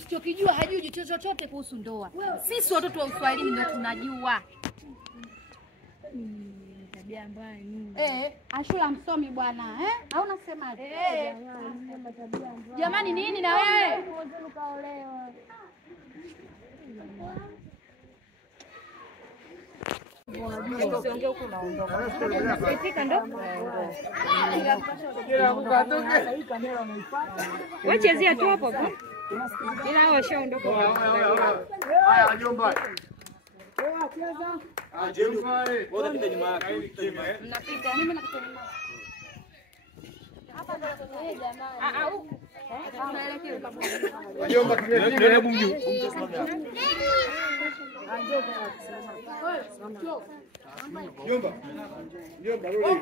msichokijua hajui chochote kuhusu ndoa. Sisi watoto wa Uswahilini ndio tunajua. Tabia mbaya nini? Ashura msomi bwana, au unasemaje? Jamani nini na wewe? Kaolewa. Usiongee huko unaondoka. Ifika ndo? Wewe chezea tu hapo hapo. Ila hao washaondoka. Haya jomba. Cheza. Jomba. Wote pita nyuma yake. Mnapita. Mimi nakutana nyuma. Hapa ndo jamaa. Huko. Tunaelekea kwa Jomba tunaelekea mjuu. Jomba. Jomba rudi.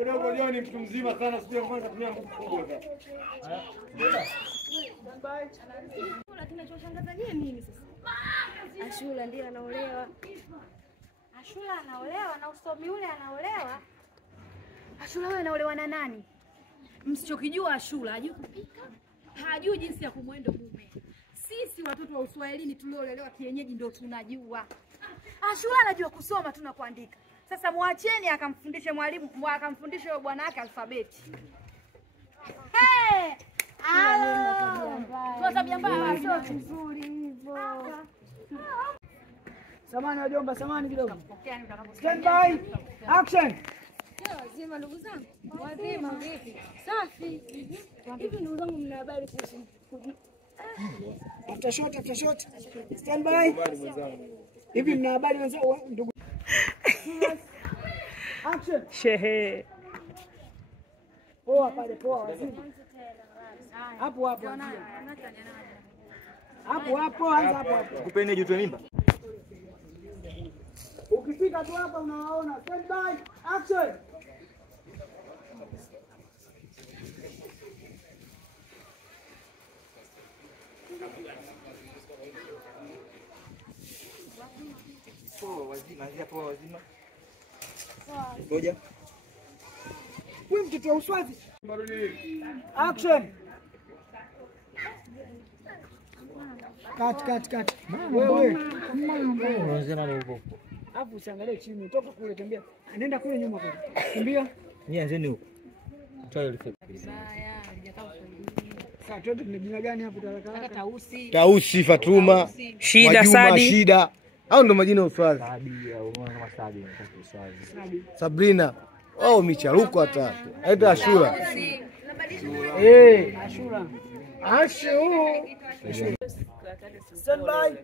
Unaona leo ni mtu mzima sana, sio kwanza tumia nguvu kubwa sana. Kinachoshangaza nini sasa? Ashura ndiye anaolewa. Ashura anaolewa na usomi ule anaolewa. Ashura wewe anaolewa na nani? Msichokijua Ashura hajui kupika, hajui jinsi ya kumwendo mume. Sisi watoto wa Uswahilini tuliolelewa kienyeji ndio tunajua. Ashura anajua kusoma tu na kuandika. Sasa muacheni akamfundishe mwalimu, akamfundishe yule bwana wake alfabeti. Tuna tabia mbaya, sio vizuri hivyo. Samani wajomba, samani kidogo. Stand by. Action. Wazima ndugu zangu. Wazima vipi? Safi. Hivi ndugu zangu mna habari kuhusu After shot. Stand by. Hivi mna habari wenzao ndugu. Action. Shehe. Poa pale, poa wazima. Hapo. Hapo, anza hapo. Kupeni juu tu mimba. Ukifika tu hapa unawaona. Stand by. Action. Wazima. Ngoja. Wewe mtoto wa Uswazi. Action. Cut. Wewe. Unasema ni huko. Hapo usiangalie chini, toka kule tembea. Nenda kule nyuma kule. Kimbia. Ni anzeni huko. Toa ile Sasa tuende tuna jina gani hapo haraka? Tausi, Fatuma, Shida, Majuma, Sadi. Shida. Hao ndo majina ya Uswazi. Sadi au kama Sadi ni Uswazi. Sabrina. Micharuko hata. Aita Ashura. Ashura. Stand by.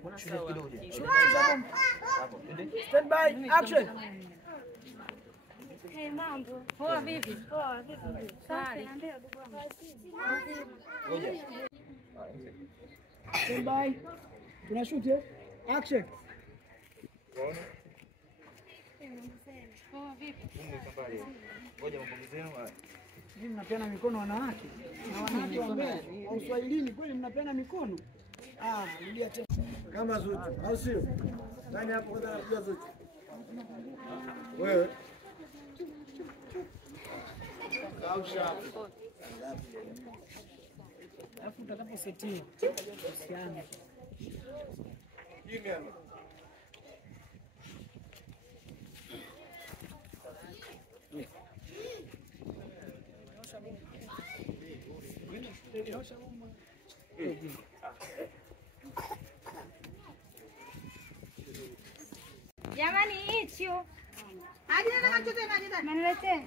Stand by. Action. Hey, mambo. Poa vipi? Poa vipi? Sali. Stand by. Tunashoot action. Poa vipi? Ngoja mpongezeni. Hivi mnapeana mikono wanawake? Na wanawake wa Mbeya, wa Uswahilini kweli mnapeana mikono? Rudia tena. Kama Zuchu, au sio? Nani hapo kwanza anapiga Zuchu? Wewe. Alafu utakaposetia usiana. Jamani hicho. Maniletee.